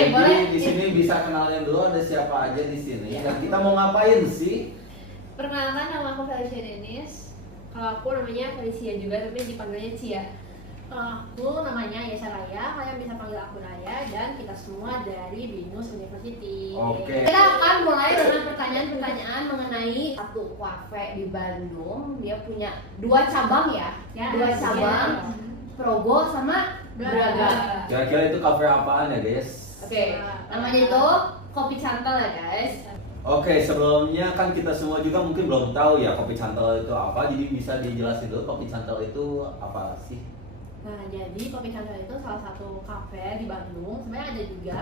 Oke, boleh. Jadi di sini bisa kenalin dulu ada siapa aja di sini dan kita mau ngapain sih? Perkenalkan, nama aku Felicia Denis. Kalau aku namanya Felicia juga, tapi dipanggilnya Cia. Kalau aku namanya Yesa Raya, kalian bisa panggil aku Raya, dan kita semua dari Binus University. Oke. Kita akan mulai dengan pertanyaan-pertanyaan mengenai satu kafe di Bandung. Dia punya 2 cabang ya, Ya, 2 cabang, iya. Progo sama Braga. Kira-kira itu kafe apaan ya guys? Oke, namanya itu Kopi Cantel ya guys. Oke, sebelumnya kan kita semua juga mungkin belum tahu ya kopi cantel itu apa, jadi bisa dijelasin dulu kopi cantel itu apa sih? Nah, jadi Kopi Cantel itu salah satu kafe di Bandung. Sebenarnya ada juga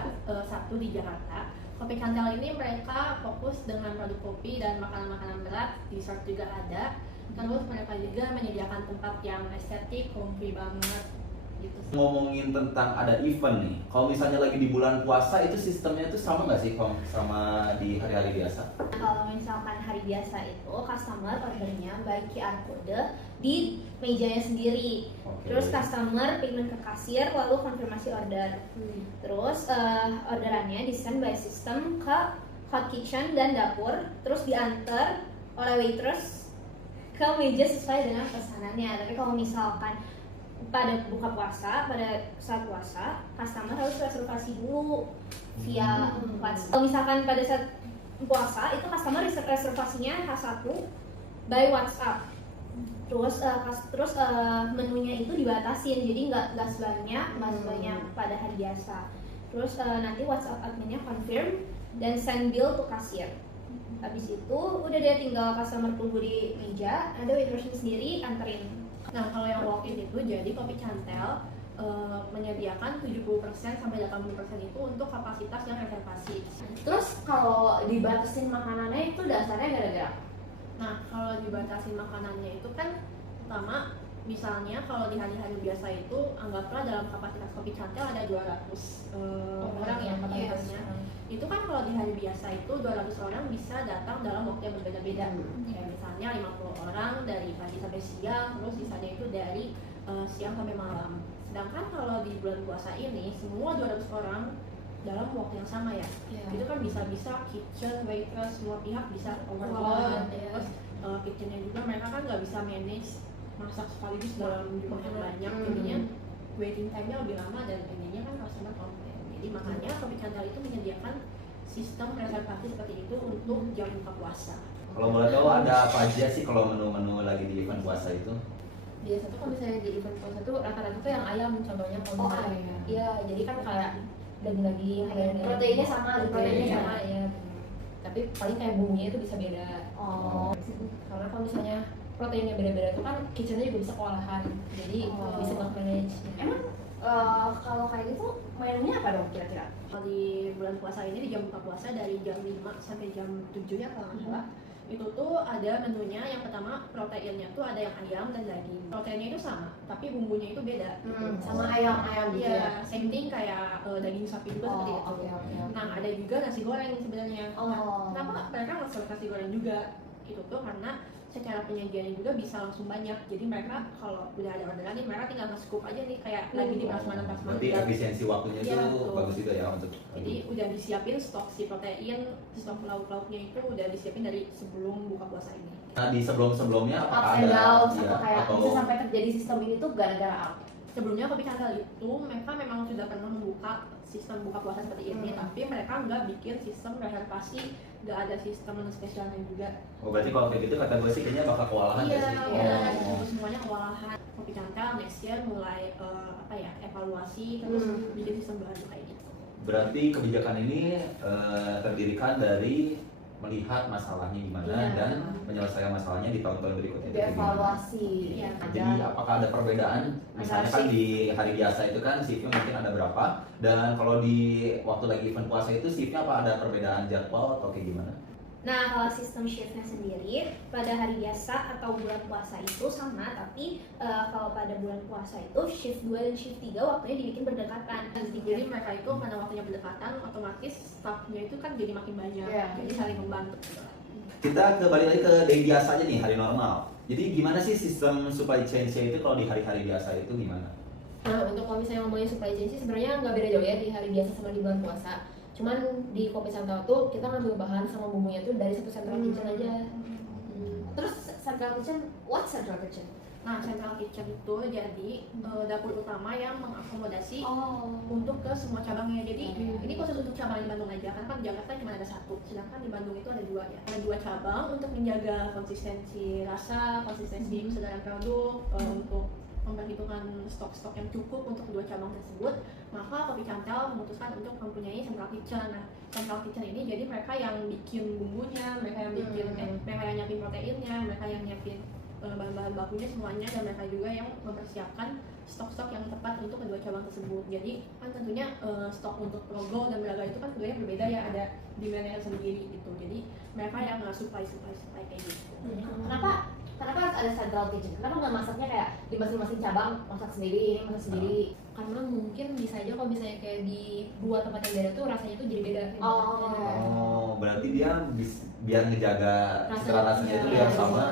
satu di Jakarta. Kopi Cantel ini mereka fokus dengan produk kopi dan makanan-makanan berat, dessert juga ada. Terus mereka juga menyediakan tempat yang estetik, comfy banget gitu. Ngomongin tentang ada event nih, kalau misalnya lagi di bulan puasa itu sistemnya itu sama nggak sih Kom sama di hari-hari biasa? Kalau misalkan hari biasa itu customer ordernya by QR code di mejanya sendiri. Oke. Terus customer payment ke kasir lalu konfirmasi order. Terus orderannya di send by system ke hot kitchen dan dapur, terus diantar oleh waitress ke meja sesuai dengan pesanannya. Tapi kalau misalkan pada buka puasa, pada saat puasa, customer harus reservasi dulu via WhatsApp. Kalau misalkan pada saat puasa itu customer reservasinya H1 by WhatsApp. Terus menunya itu dibatasin, jadi nggak sebanyak pada hari biasa. Terus nanti WhatsApp adminnya confirm dan send bill to kasir. Habis itu udah deh tinggal customer tunggu di meja, ada waitressnya sendiri anterin. Nah, kalau yang walk-in itu jadi Kopi Cantel menyediakan 70% sampai 80% itu untuk kapasitas yang reservasi. Terus kalau dibatasin makanannya itu dasarnya gara-gara apa? Nah, kalau dibatasi makanannya itu kan pertama, misalnya kalau di hari-hari biasa itu anggaplah dalam kapasitas Kopi Cantel ada 200 orang ya kapasitasnya. Itu kan kalau di hari biasa itu 200 orang bisa datang dalam waktu yang berbeda-beda. Kayak misalnya 50 orang dari pagi sampai siang, terus sisanya itu dari siang sampai malam. Sedangkan kalau di bulan puasa ini semua 200 orang dalam waktu yang sama ya. Itu kan bisa-bisa kitchen, waitress, semua pihak bisa overload. Terus kitchennya juga mereka kan nggak bisa manage masak sekaligus dalam jumlah yang banyak, jadinya waiting time-nya lebih lama dan endingnya kan customer komplain. Jadi makanya Kopi Cantel itu menyediakan sistem reservasi seperti itu untuk jam buka puasa. Kalau boleh tahu ada apa aja sih kalau menu-menu lagi di event puasa itu? Biasa tuh kalau misalnya di event puasa tuh rata-rata tuh yang ayam contohnya kalau Oh, misalnya. ayam. Iya, jadi kan kayak daging-daging kayak Proteinnya sama gitu proteinnya ya? sama ya. Tapi paling kayak bumbunya itu bisa beda. Oh. Karena kalau misalnya proteinnya beda-beda tuh kan kitchennya juga bisa kewalahan. Jadi bisa nge-manage. Emang kalau kayak gitu menunya apa dong kira-kira? Kalau di bulan puasa ini di jam buka puasa dari jam 5 sampai jam 7 ya kalau nggak salah. Itu tuh ada menunya, yang pertama proteinnya tuh ada yang ayam dan daging. Proteinnya itu sama, tapi bumbunya itu beda. Sama ayam-ayam gitu ya? Iya, same thing kayak daging sapi juga seperti itu. Oke. Nah, ada juga nasi goreng sebenarnya. Nah, kenapa mereka nggak serve nasi goreng juga? Itu tuh karena secara penyajiannya juga bisa langsung banyak. Jadi mereka kalau udah ada orderan nih, mereka tinggal nge-scoop aja nih kayak lagi di prasmanan. Berarti efisiensi waktunya Iya, itu betul. bagus juga ya untuk. Jadi udah disiapin stok si protein, stok lauk-lauknya itu udah disiapin dari sebelum buka puasa ini. Nah di sebelum-sebelumnya Ups apakah and ada downs ya, atau kayak atau bisa sampai terjadi sistem ini tuh gara-gara apa? Sebelumnya Kopi Cantel itu mereka memang sudah pernah membuka sistem buka puasa seperti ini, tapi mereka nggak bikin sistem reservasi, nggak ada sistem menu spesialnya juga. oh berarti kalau kayak gitu kata gue sih kayaknya bakal kewalahan Iya, nggak sih? itu semuanya kewalahan. Kopi Cantel next year mulai evaluasi terus bikin sistem baru kayak gitu. Berarti kebijakan ini terdirikan dari melihat masalahnya gimana Iya. dan menyelesaikan masalahnya di tahun-tahun berikutnya. itu kayak gimana. Dievaluasi. Iya. Jadi apakah ada perbedaan? Misalnya kan di hari biasa itu kan shiftnya mungkin ada berapa, dan kalau di waktu lagi event puasa itu shiftnya apa ada perbedaan jadwal atau kayak gimana? Nah, kalau sistem shiftnya sendiri pada hari biasa atau bulan puasa itu sama, tapi kalau pada bulan puasa itu shift 2 dan shift 3 waktunya dibikin berdekatan. Jadi mereka itu karena waktunya berdekatan, otomatis staffnya itu kan jadi makin banyak, Iya. jadi saling membantu. Kita kembali lagi ke day biasa aja nih, hari normal. Jadi gimana sih sistem supply chain-nya itu kalau di hari-hari biasa itu gimana? Nah, untuk kalau misalnya ngomongin supply chain sih sebenarnya nggak beda jauh ya di hari biasa sama di bulan puasa. Cuman di Kopi Santau tuh kita ngambil bahan sama bumbunya tuh dari satu central kitchen aja. Terus central kitchen, what central kitchen? Nah, central kitchen itu jadi dapur utama yang mengakomodasi Oh. untuk ke semua cabangnya. Jadi ini khusus untuk cabang di Bandung aja, karena kan di Jakarta cuma ada satu, sedangkan di Bandung itu ada dua ya. Ada dua cabang untuk menjaga konsistensi rasa, konsistensi kesedaran produk, untuk memperhitungkan stok-stok yang cukup untuk kedua cabang tersebut. Maka Kopi Cantel memutuskan untuk mempunyai central kitchen. Nah, central kitchen ini jadi mereka yang bikin bumbunya, mereka yang bikin mereka yang nyiapin proteinnya, mereka yang nyiapin bahan-bahan bakunya semuanya, dan mereka juga yang mempersiapkan stok-stok yang tepat untuk kedua cabang tersebut. Jadi kan tentunya stok untuk Rogo dan Braga itu kan keduanya berbeda ya, ada demand-nya sendiri gitu. Jadi mereka yang supply kayak gitu. Kenapa harus ada central kitchen? Kenapa nggak masaknya kayak di masing-masing cabang masak sendiri, ini masak sendiri? Karena mungkin bisa aja kalau misalnya kayak di dua tempat yang beda tuh rasanya tuh jadi beda. Oh, berarti dia biar ngejaga cita rasanya itu biar sama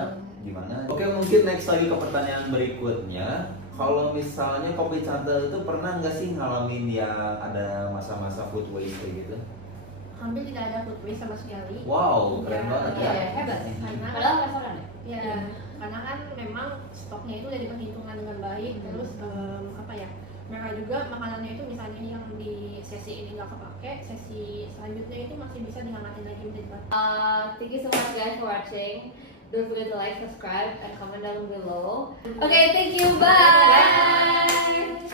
gimana? Oke, mungkin next lagi ke pertanyaan berikutnya. Kalau misalnya Kopi Cantel itu pernah nggak sih ngalamin yang ada masa-masa food waste kayak gitu? Hampir tidak ada food waste sama sekali. Wow, keren Ya, banget Iya, ya. hebat. Karena Padahal restoran ya? ya, karena kan memang stoknya itu udah diperhitungkan dengan baik. Terus apa ya? Mereka juga makanannya itu misalnya yang di sesi ini nggak kepake, sesi selanjutnya itu masih bisa dihangatin lagi bisa dipakai. Thank you so much guys for watching. Don't forget to like, subscribe, and comment down below. Okay, thank you. Bye.